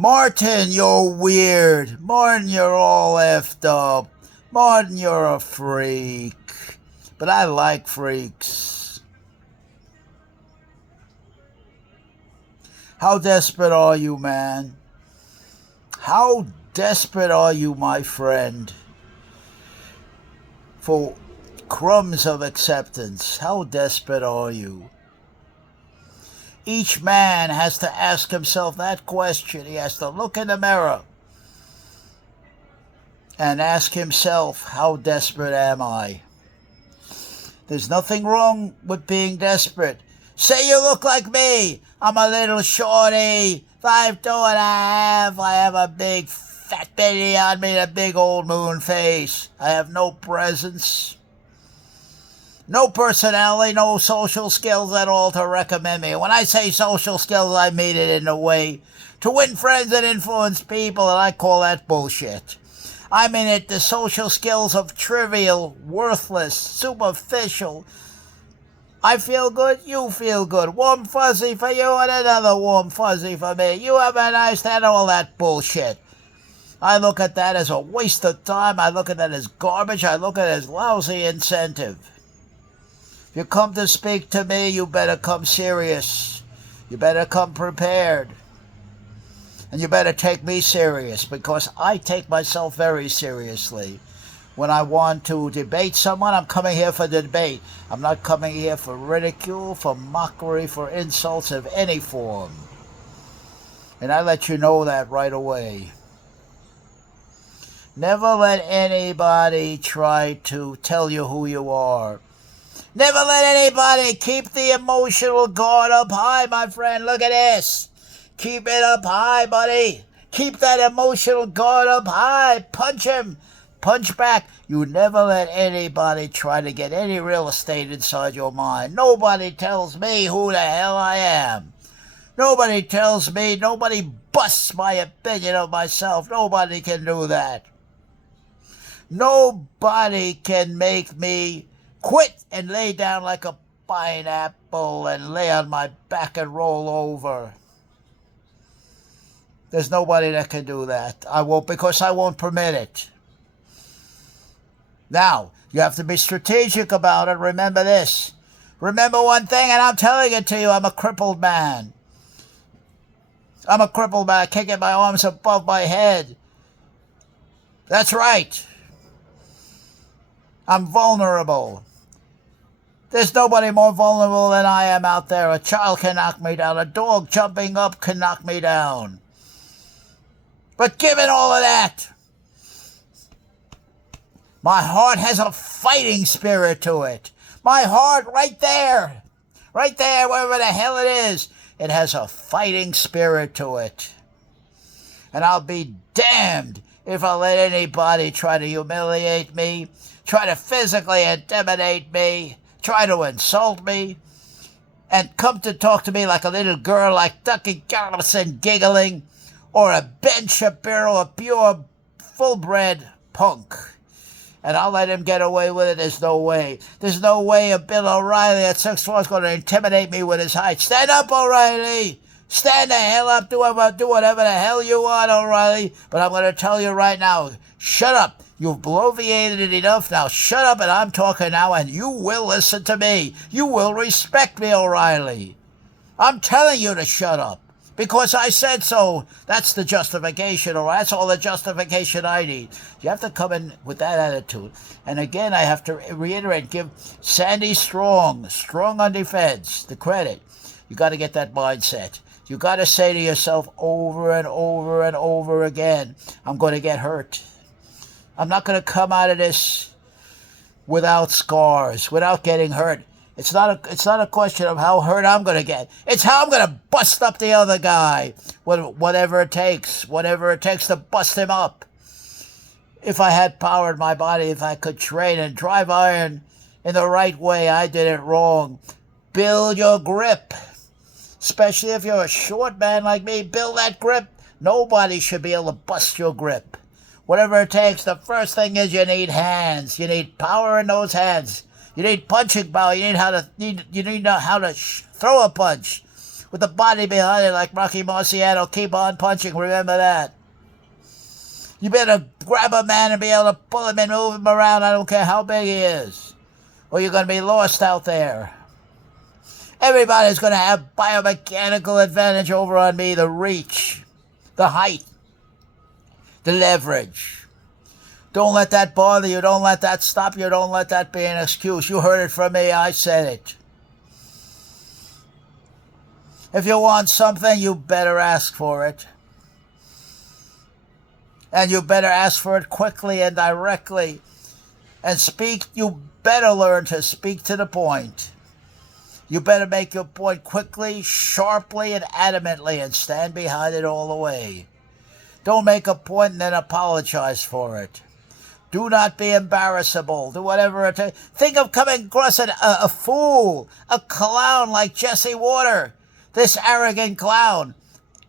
Martin, you're weird. Martin, you're all effed up. Martin, you're a freak. But I like freaks. How desperate are you, man? How desperate are you, my friend, for crumbs of acceptance? How desperate are you? Each man has to ask himself that question. He has to look in the mirror and ask himself, how desperate am I? There's nothing wrong with being desperate. Say you look like me. I'm a little shorty, 5'2.5". I have a big fat belly on me, a big old moon face. I have no presence, no personality, no social skills at all to recommend me. When I say social skills, I mean it in a way to win friends and influence people, and I call that bullshit. I mean it, the social skills of trivial, worthless, superficial. I feel good, you feel good. Warm fuzzy for you and another warm fuzzy for me. You have a nice day and all that bullshit. I look at that as a waste of time. I look at that as garbage. I look at it as lousy incentive. If you come to speak to me, you better come serious. You better come prepared. And you better take me serious, because I take myself very seriously. When I want to debate someone, I'm coming here for debate. I'm not coming here for ridicule, for mockery, for insults of any form. And I let you know that right away. Never let anybody try to tell you who you are. Never let anybody keep the emotional guard up high, my friend. Look at this. Keep it up high, buddy. Keep that emotional guard up high. Punch him. Punch back. You never let anybody try to get any real estate inside your mind. Nobody tells me who the hell I am. Nobody tells me. Nobody busts my opinion of myself. Nobody can do that. Nobody can make me quit and lay down like a pineapple and lay on my back and roll over. There's nobody that can do that. I won't, because I won't permit it. Now, you have to be strategic about it. Remember this. Remember one thing, and I'm telling it to you, I'm a crippled man. I'm a crippled man. I can't get my arms above my head. That's right. I'm vulnerable. There's nobody more vulnerable than I am out there. A child can knock me down. A dog jumping up can knock me down. But given all of that, my heart has a fighting spirit to it. My heart right there, wherever the hell it is, it has a fighting spirit to it. And I'll be damned if I let anybody try to humiliate me, try to physically intimidate me, try to insult me, and come to talk to me like a little girl like Ducky Carlson giggling, or a Ben Shapiro, a pure, full-bred punk. And I'll let him get away with it. There's no way. There's no way a Bill O'Reilly at 6'4" is going to intimidate me with his height. Stand up, O'Reilly. Stand the hell up. Do whatever the hell you want, O'Reilly. But I'm going to tell you right now, shut up. You've bloviated it enough now. Shut up, and I'm talking now, and you will listen to me. You will respect me, O'Reilly. I'm telling you to shut up. Because I said so. That's the justification, or that's all the justification I need. You have to come in with that attitude. And again, I have to reiterate, give Sandy Strong on defense, the credit. You got to get that mindset. You got to say to yourself over and over and over again, I'm going to get hurt. I'm not going to come out of this without scars, without getting hurt. It's not a question of how hurt I'm going to get. It's how I'm going to bust up the other guy, whatever it takes to bust him up. If I had power in my body, if I could train and drive iron in the right way, I did it wrong. Build your grip, especially if you're a short man like me. Build that grip. Nobody should be able to bust your grip. Whatever it takes, the first thing is you need hands. You need power in those hands. You need punching power. You need how to throw a punch. with the body behind it like Rocky Marciano. Keep on punching, remember that. You better grab a man and be able to pull him and move him around, I don't care how big he is, or you're going to be lost out there. Everybody's going to have biomechanical advantage over on me, the reach, the height, the leverage. Don't let that bother you. Don't let that stop you. Don't let that be an excuse. You heard it from me. I said it. If you want something, you better ask for it. And you better ask for it quickly and directly. And you better learn to speak to the point. You better make your point quickly, sharply, and adamantly, and stand behind it all the way. Don't make a point and then apologize for it. Do not be embarrassable. Do whatever it takes. Think of coming across a fool, a clown like Jesse Water, this arrogant clown.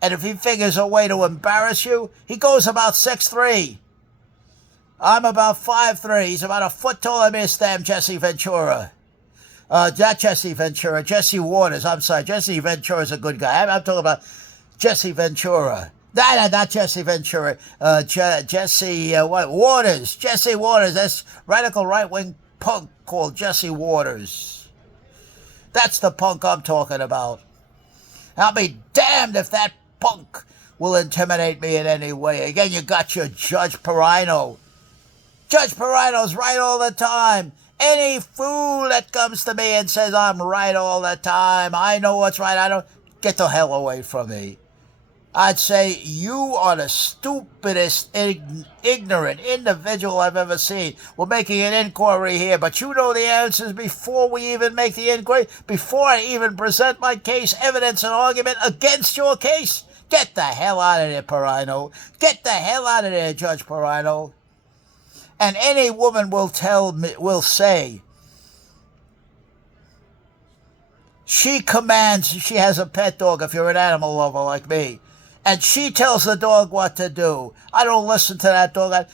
And if he figures a way to embarrass you, he goes about 6'3". I'm about 5'3". He's about a foot taller than me, this damn Jesse Ventura. Not Jesse Ventura, Jesse Waters. I'm sorry, Jesse Ventura's a good guy. I'm talking about Jesse Ventura. Not Jesse Ventura. Jesse Waters. Jesse Waters. That's radical right-wing punk called Jesse Waters. That's the punk I'm talking about. I'll be damned if that punk will intimidate me in any way. Again, you got your Judge Perino. Judge Perino's right all the time. Any fool that comes to me and says I'm right all the time, I know what's right, get the hell away from me. I'd say you are the stupidest, ignorant individual I've ever seen. We're making an inquiry here, but you know the answers before we even make the inquiry, before I even present my case, evidence, and argument against your case. Get the hell out of there, Perino. Get the hell out of there, Judge Perino. And any woman will say, she has a pet dog if you're an animal lover like me, and she tells the dog what to do. I don't listen to that dog.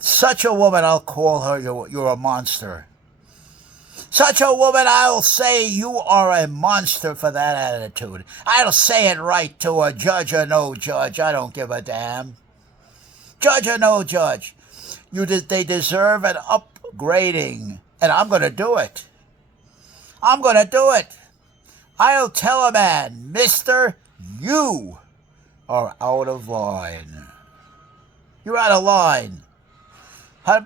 Such a woman, I'll call her, you're a monster. Such a woman, I'll say you are a monster for that attitude. I'll say it right to her, judge or no judge. I don't give a damn. Judge or no judge. They deserve an upgrading, and I'm going to do it. I'm going to do it. I'll tell a man, mister, you are out of line. You're out of line.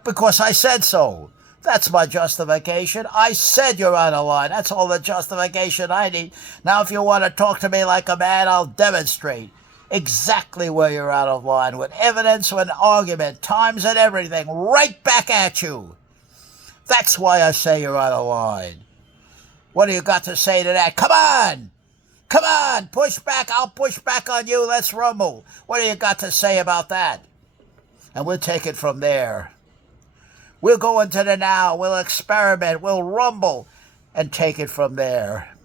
Because I said so. That's my justification. I said you're out of line. That's all the justification I need. Now, if you want to talk to me like a man, I'll demonstrate exactly where you're out of line, with evidence, with argument, times and everything, right back at you. That's why I say you're out of line. What do you got to say to that? Come on! Come on! Push back! I'll push back on you. Let's rumble. What do you got to say about that? And we'll take it from there. We'll go into the now. We'll experiment. We'll rumble and take it from there.